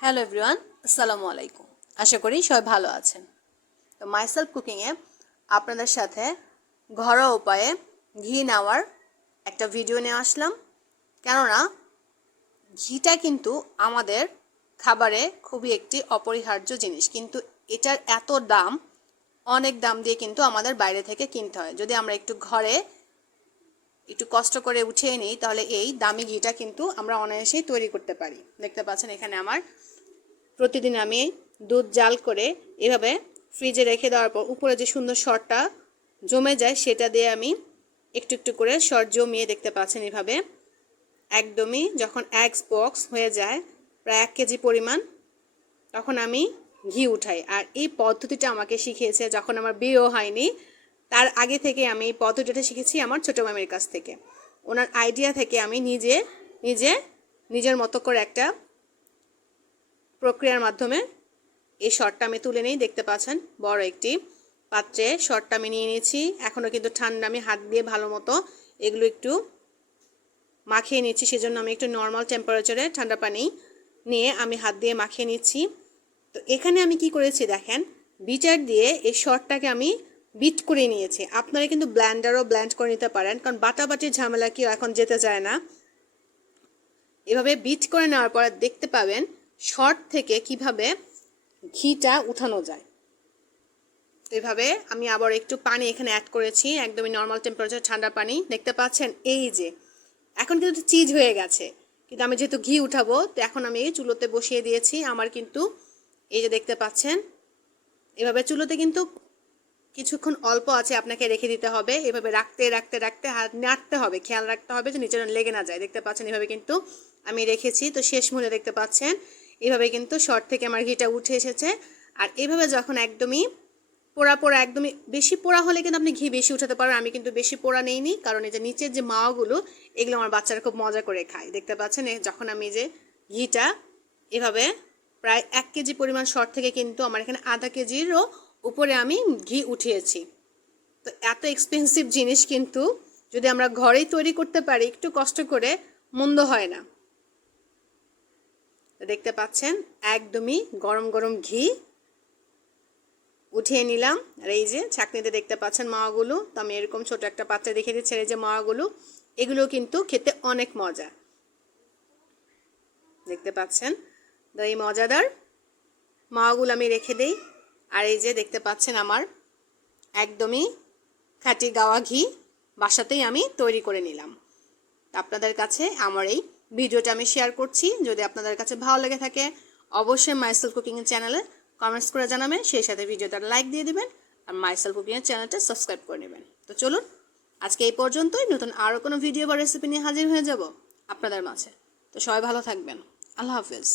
Hello everyone আসসালামু আলাইকুম আশা করি সবাই ভালো আছেন। তো মাইসেলফ কুকিংয়ে আপনাদের সাথে ঘরোয়া উপায়ে ঘি নেওয়ার একটা ভিডিও নিয়ে আসলাম। কেননা ঘিটা কিন্তু আমাদের খাবারে খুবই একটি অপরিহার্য জিনিস। কিন্তু এটার এত দাম, অনেক দাম দিয়ে কিন্তু আমাদের বাইরে থেকে কিনতে হয়। যদি আমরা একটু ঘরে একটু কষ্ট করে উঠিয়ে নিই, তাহলে এই দামি ঘিটা কিন্তু আমরা অনায়াসেই তৈরি করতে পারি। দেখতে পাচ্ছেন এখানে আমার প্রতিদিন আমি দুধ জাল করে এভাবে ফ্রিজে রেখে দেওয়ার পর উপরে যে সুন্দর শর্টটা জমে যায়, সেটা দিয়ে আমি একটু একটু করে শর্ট জমিয়ে দেখতে পাচ্ছেন এভাবে। একদমই যখন এগস বক্স হয়ে যায়, প্রায় এক কেজি পরিমাণ, তখন আমি ঘি উঠাই। আর এই পদ্ধতিটা আমাকে শিখিয়েছে যখন আমার বিয়েও হয়নি তার আগে থেকে আমি এই পদ্ধতিটা শিখেছি আমার ছোটো মামির কাছ থেকে। ওনার আইডিয়া থেকে আমি নিজে নিজে, নিজের মতো করে একটা প্রক্রিয়ার মাধ্যমে এই শর্টটা আমি তুলে নিই। দেখতে পাচ্ছেন, বড় একটি পাত্রে শর্টটা আমি নিয়ে নিয়েছি। এখনও কিন্তু ঠান্ডা, আমি হাত দিয়ে ভালো মতো এগুলো একটু মাখিয়ে নিচ্ছি। সেজন্য আমি একটু নর্মাল টেম্পারেচারে ঠান্ডা পানি নিয়ে আমি হাত দিয়ে মাখিয়ে নিচ্ছি। তো এখানে আমি কি করেছি দেখেন বিটার দিয়ে এই শর্টটাকে আমি বিট করে নিয়েছি। আপনারা কিন্তু ব্ল্যান্ডারও ব্ল্যান্ড করে নিতে পারেন, কারণ বাটাবাটির ঝামেলা কেউ এখন যেতে চায় না। এভাবে বিট করে নেওয়ার পর দেখতে পাবেন শর্ট থেকে কীভাবে ঘিটা উঠানো যায়। তো এভাবে আমি আবার একটু পানি এখানে অ্যাড করেছি, একদমই নর্মাল টেম্পারেচার ঠান্ডা পানি। দেখতে পাচ্ছেন এই যে, এখন কিন্তু চিজ হয়ে গেছে। কিন্তু আমি যেহেতু ঘি উঠাবো, তো এখন আমি চুলোতে বসিয়ে দিয়েছি। আমার কিন্তু এই যে দেখতে পাচ্ছেন, এভাবে চুলোতে কিন্তু কিছুক্ষণ অল্প আছে আপনাকে রেখে দিতে হবে। এভাবে রাখতে রাখতে রাখতে হাত নাড়তে হবে, খেয়াল রাখতে হবে যে নিচে লেগে না যায়। দেখতে পাচ্ছেন এভাবে কিন্তু আমি রেখেছি। তো শেষ মূলে দেখতে পাচ্ছেন, এভাবে কিন্তু শর্ট থেকে আমার ঘিটা উঠে এসেছে। আর এভাবে যখন একদমই পোড়া পোড়া, একদমই বেশি পোড়া হলে কিন্তু আপনি ঘি বেশি উঠাতে পারবেন। আমি কিন্তু বেশি পোড়া নেইনি, কারণ এই যে নিচের যে মাওয়াগুলো এগুলো আমার বাচ্চারা খুব মজা করে খায়। দেখতে পাচ্ছেন যখন আমি যে ঘিটা এভাবে প্রায় এক কেজি পরিমাণ শর্ট থেকে কিন্তু আমার এখানে আধা কেজিরও উপরে আমি ঘি উঠিয়েছি। তো এত এক্সপেন্সিভ জিনিস কিন্তু যদি আমরা ঘরেই তৈরি করতে পারি, একটু কষ্ট করে মন্দ হয় না। দেখতে পাচ্ছেন, একদমই গরম গরম ঘি উঠিয়ে নিলাম। আর এই যে ছাকনিতে দেখতে পাচ্ছেন মাওয়াগুলো, তো আমি এরকম ছোট একটা পাত্রে দেখে দিচ্ছি এই যে মাওয়াগুলো এগুলো কিন্তু খেতে অনেক মজা। দেখতে পাচ্ছেন, তো এই মজাদার মাওয়াগুলো আমি রেখে দেই। আর এই যে দেখতে পাচ্ছেন আমার একদমই খাঁটি গাওয়া ঘি বাসাতেই আমি তৈরি করে নিলাম। আপনাদের কাছে আমার এই ভিডিওটা আমি শেয়ার করছি। যদি আপনাদের কাছে ভালো লেগে থাকে, অবশ্যই মাইসেল কুকিংয়ের চ্যানেলে কমেন্টস করে জানাবেন, সেই সাথে ভিডিওটা লাইক দিয়ে দিবেন আর মাইসেল কুকিংয়ের চ্যানেলটা সাবস্ক্রাইব করে নেবেন। তো চলুন, আজকে এই পর্যন্তই। নতুন আরও কোনো ভিডিও বা রেসিপি নিয়ে হাজির হয়ে যাব আপনাদের মাঝে। তো সবাই ভালো থাকবেন। আল্লাহ হাফিজ।